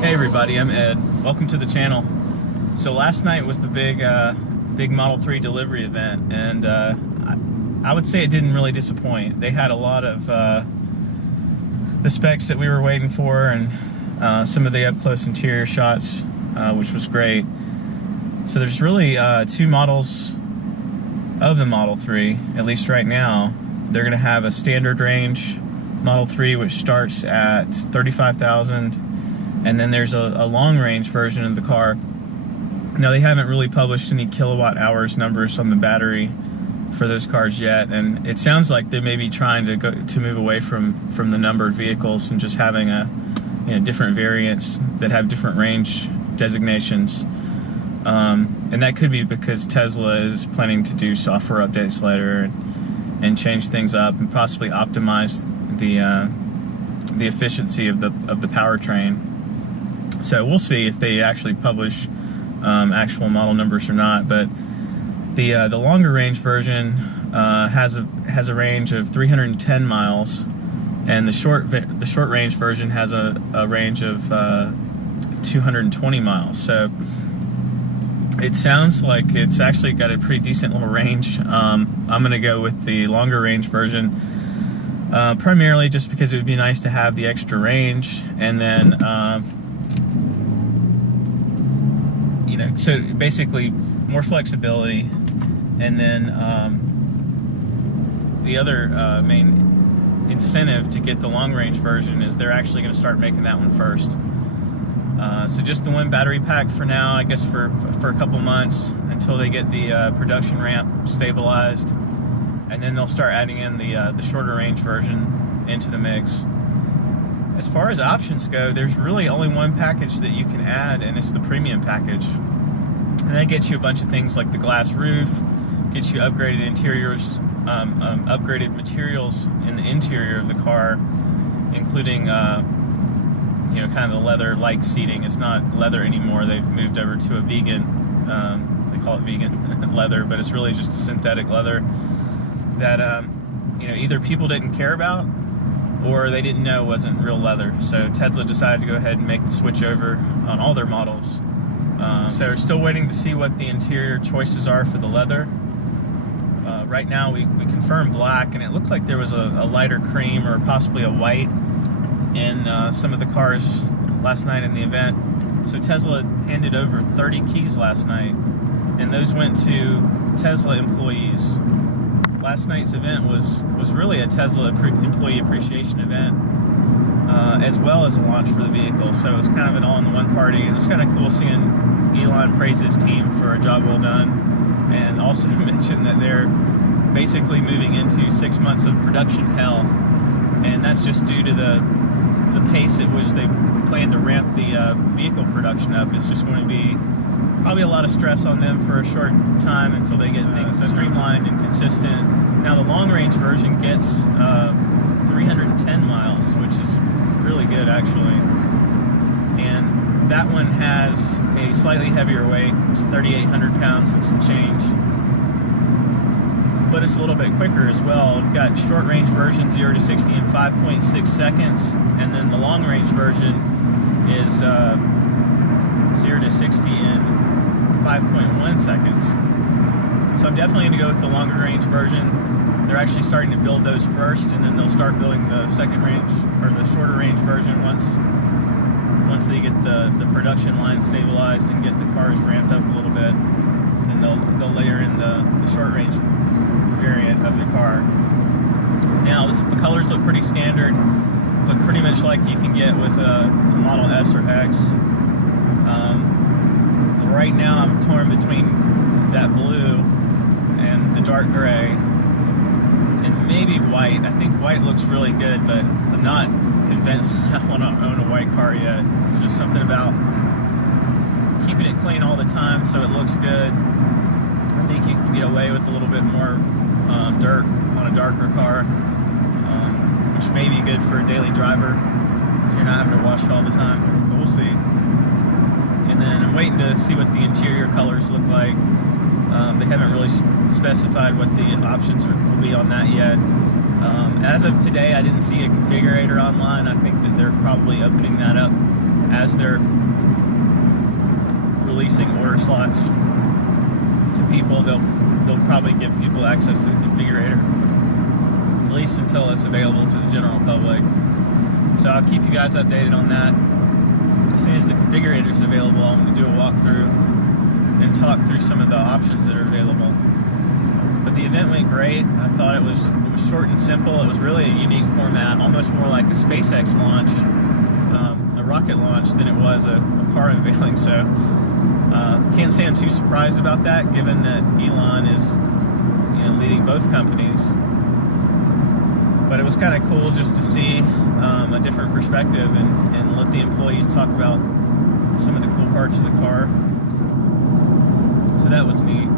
Hey everybody, I'm Ed. Welcome to the channel. So last night was the big Model 3 delivery event, and I would say it didn't really disappoint. They had a lot of the specs that we were waiting for, and some of the up-close interior shots, which was great. So there's really two models of the Model 3, at least right now. They're going to have a standard range Model 3, which starts at 35,000. And then there's a long-range version of the car. Now, they haven't really published any kilowatt hours numbers on the battery for those cars yet, and it sounds like they may be trying to move away from the numbered vehicles and just having different variants that have different range designations. And that could be because Tesla is planning to do software updates later and change things up and possibly optimize the efficiency of the powertrain. So we'll see if they actually publish actual model numbers or not. But the longer range version has a range of 310 miles, and the short range version has a range of 220 miles. So it sounds like it's actually got a pretty decent little range. I'm going to go with the longer range version, primarily just because it would be nice to have the extra range, and then so basically more flexibility. And then the other main incentive to get the long range version is they're actually going to start making that one first. So just the one battery pack for now, I guess for a couple months until they get the production ramp stabilized, and then they'll start adding in the shorter range version into the mix. As far as options go, there's really only one package that you can add, and it's the premium package. And that gets you a bunch of things like the glass roof, gets you upgraded interiors, upgraded materials in the interior of the car, including kind of the leather-like seating. It's not leather anymore. They've moved over to a vegan, they call it vegan leather, but it's really just a synthetic leather that either people didn't care about or they didn't know wasn't real leather. So Tesla decided to go ahead and make the switch over on all their models. So we're still waiting to see what the interior choices are for the leather. Right now we confirmed black, and it looked like there was a lighter cream or possibly a white in some of the cars last night in the event. So Tesla handed over 30 keys last night, and those went to Tesla employees. Last night's event was really a Tesla employee appreciation event, as well as a launch for the vehicle. So it was kind of an all-in-one party. It was kind of cool seeing Elon praise his team for a job well done, and also mention that they're basically moving into 6 months of production hell, and that's just due to the pace at which they plan to ramp the vehicle production up. It's just going to be probably a lot of stress on them for a short time until they get things streamlined and consistent. Now the long-range version gets 310 miles, which is really good actually, and that one has a slightly heavier weight. It's 3,800 pounds and some change, but it's a little bit quicker as well. We've got short-range version 0 to 60 in 5.6 seconds, and then the long-range version is 0 to 60 in 5.1 seconds. So I'm definitely going to go with the longer range version. They're actually starting to build those first, and then they'll start building the second range, or the shorter range version once they get the production line stabilized and get the cars ramped up a little bit. And they'll layer in the short range variant of the car. Now the colors look pretty standard, look pretty much like you can get with a Model S or X. Right now I'm torn between that blue and the dark gray, and maybe white. I think white looks really good, but I'm not convinced that I want to own a white car yet. There's just something about keeping it clean all the time so it looks good. I think you can get away with a little bit more dirt on a darker car, which may be good for a daily driver if you're not having to wash it all the time, but we'll see. And then I'm waiting to see what the interior colors look like. They haven't really specified what the options will be on that yet. As of today, I didn't see a configurator online. I think that they're probably opening that up as they're releasing order slots to people, they'll probably give people access to the configurator, at least until it's available to the general public. So I'll keep you guys updated on that. As soon as the configurator is available, I'm going to do a walkthrough and talk through some of the options that are available. But the event went great. I thought it was short and simple. It was really a unique format, almost more like a SpaceX launch, a rocket launch, than it was a car unveiling. So can't say I'm too surprised about that, given that Elon is leading both companies. But it was kind of cool just to see a different perspective and let the employees talk about some of the cool parts of the car. So that was neat.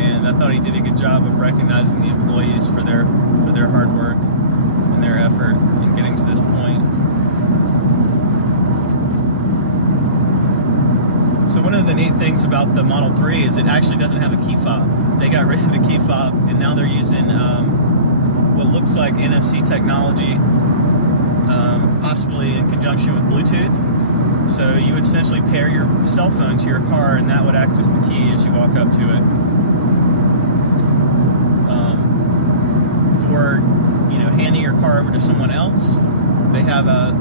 And I thought he did a good job of recognizing the employees for their hard work and their effort in getting to this point. So one of the neat things about the Model 3 is it actually doesn't have a key fob. They got rid of the key fob, and now they're using what looks like NFC technology, possibly in conjunction with Bluetooth. So you would essentially pair your cell phone to your car, and that would act as the key as you walk up to it. For handing your car over to someone else, they have a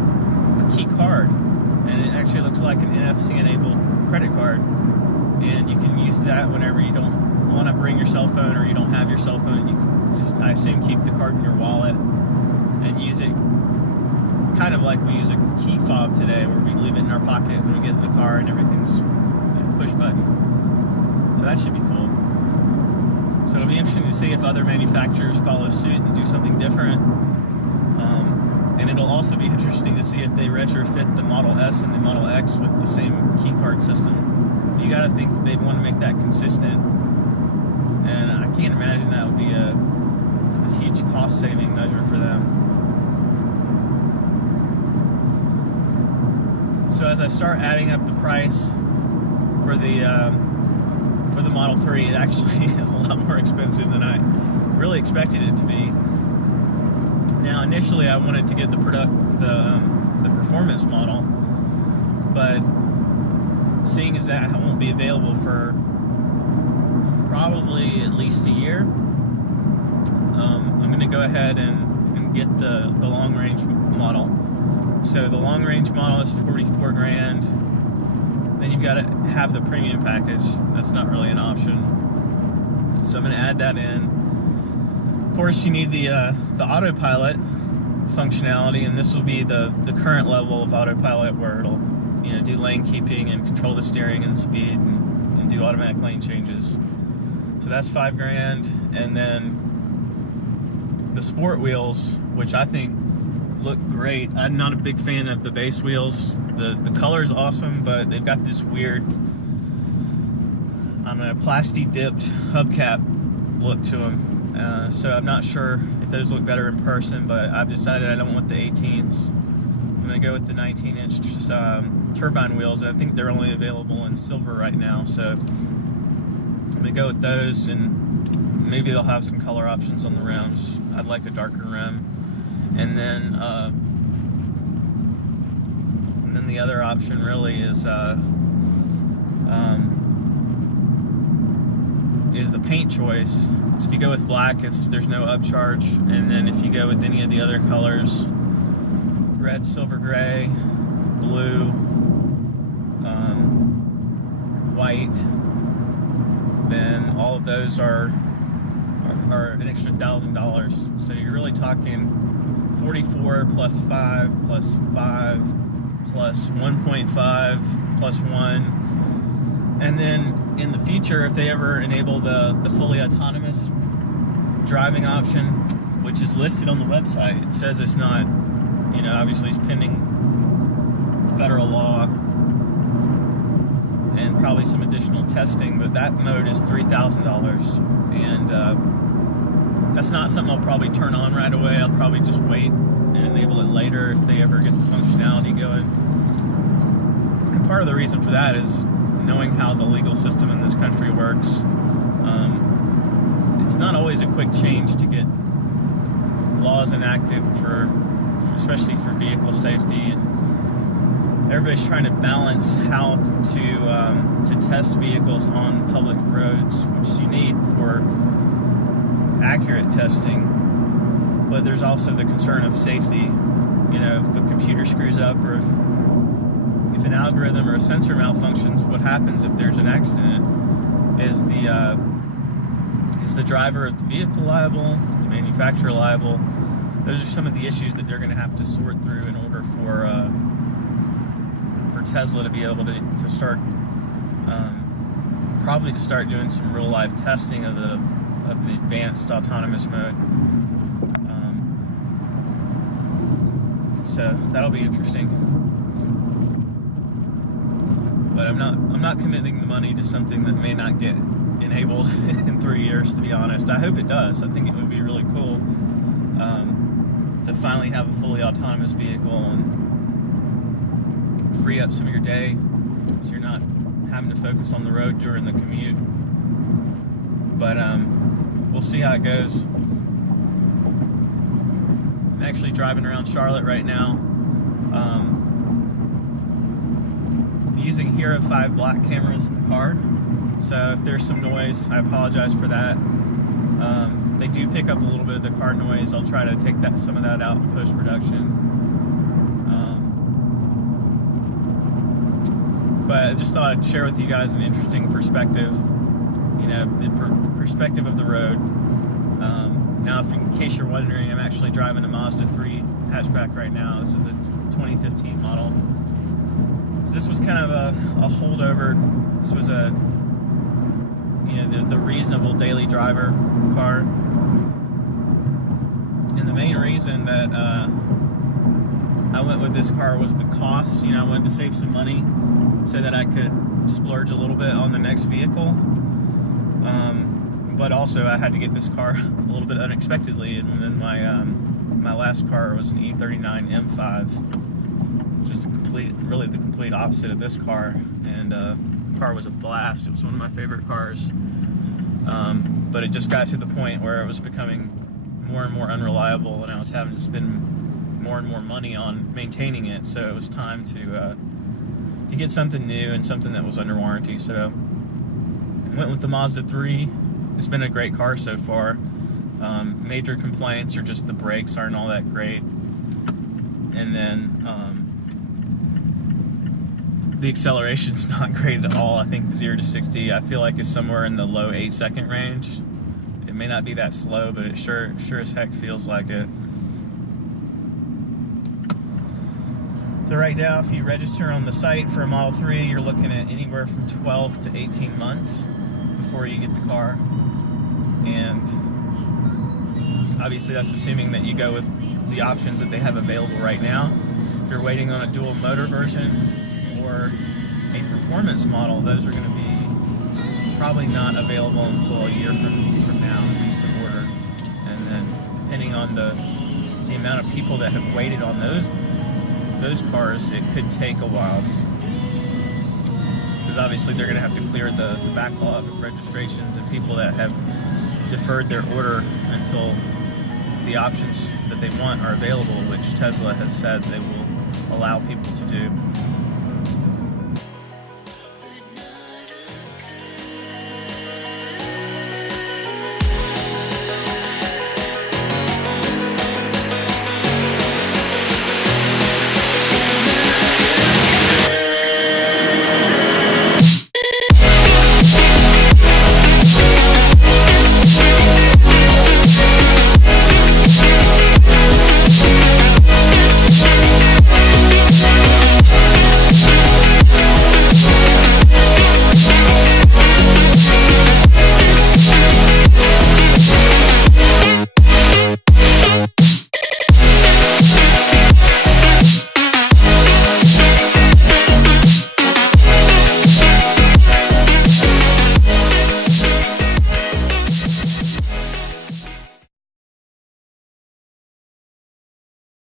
key card, and it actually looks like an NFC-enabled credit card, and you can use that whenever you don't want to bring your cell phone or you don't have your cell phone. You can just, I assume, keep the card in your wallet and use it kind of like we use a key fob today, where we leave it in our pocket when we get in the car and everything's push button. So that should be cool. So it'll be interesting to see if other manufacturers follow suit and do something different. And it'll also be interesting to see if they retrofit the Model S and the Model X with the same key card system. You got to think that they'd want to make that consistent. And I can't imagine that would be a huge cost-saving measure for them. So as I start adding up the price for the Model 3, it actually is a lot more expensive than I really expected it to be. Now, initially, I wanted to get the performance model, but seeing as that won't be available for probably at least a year, I'm going to go ahead and get the long range model. So the long range model is $44 grand. Then you've got to have the premium package. That's not really an option. So I'm going to add that in. Of course, you need the autopilot functionality, and this will be the current level of autopilot, where it'll do lane keeping and control the steering and speed and do automatic lane changes. So that's $5 grand, and then the sport wheels, which I think look great. I'm not a big fan of the base wheels. The color is awesome, but they've got this weird, plastic dipped hubcap look to them. So I'm not sure if those look better in person, but I've decided I don't want the 18s. I'm going to go with the 19-inch turbine wheels. I think they're only available in silver right now, so I'm going to go with those, and maybe they'll have some color options on the rims. I'd like a darker rim. And then the other option really is the paint choice. So if you go with black, there's no upcharge, and then if you go with any of the other colors, red, silver, gray, blue, white, then all of those are an extra $1,000. So you're really talking 44 plus 5 plus 5 plus 1.5 plus 1. And then in the future, if they ever enable the fully autonomous driving option, which is listed on the website, it says it's not, obviously it's pending federal law and probably some additional testing, but that mode is $3,000. And that's not something I'll probably turn on right away. I'll probably just wait and enable it later if they ever get the functionality going. And part of the reason for that is knowing how the legal system in this country works. It's not always a quick change to get laws enacted for especially for vehicle safety everybody's trying to balance how to test vehicles on public roads, which you need for accurate testing. But there's also the concern of safety. You know, if the computer screws up, or if an algorithm or a sensor malfunctions, what happens if there's an accident? Is the driver of the vehicle liable? Is the manufacturer liable? Those are some of the issues that they're going to have to sort through in order for Tesla to be able to start, probably to start doing some real life testing of the advanced autonomous mode. So that'll be interesting. But I'm not committing the money to something that may not get enabled in 3 years, to be honest. I hope it does. I think it would be really cool to finally have a fully autonomous vehicle and free up some of your day so you're not having to focus on the road during the commute. But we'll see how it goes. I'm actually driving around Charlotte right now, using Hero 5 black cameras in the car. So if there's some noise, I apologize for that. They do pick up a little bit of the car noise. I'll try to take some of that out in post-production. But I just thought I'd share with you guys an interesting perspective, you know, the perspective of the road. Now, if in case you're wondering, I'm actually driving a Mazda 3 hatchback right now. This is a 2015 model. So this was kind of a holdover. This was a, you know, the reasonable daily driver car. And the main reason that I went with this car was the cost. You know, I wanted to save some money so that I could splurge a little bit on the next vehicle. But also I had to get this car a little bit unexpectedly, and then my last car was an E39 M5, just really the complete opposite of this car, and the car was a blast. It was one of my favorite cars, but it just got to the point where it was becoming more and more unreliable, and I was having to spend more and more money on maintaining it. So it was time to get something new and something that was under warranty. So I went with the Mazda 3. It's been a great car so far. Major complaints are just the brakes aren't all that great, and then the acceleration's not great at all. I think 0 to 60, I feel like, is somewhere in the low 8-second range. It may not be that slow, but it sure as heck feels like it. So right now, if you register on the site for a Model 3, you're looking at anywhere from 12 to 18 months before you get the car. And obviously that's assuming that you go with the options that they have available right now. If you're waiting on a dual motor version or a performance model, those are going to be probably not available until a year from now, at least to order. And then depending on the amount of people that have waited on those cars, it could take a while. Because obviously they're going to have to clear the backlog of registrations and people that have deferred their order until the options that they want are available, which Tesla has said they will allow people to do.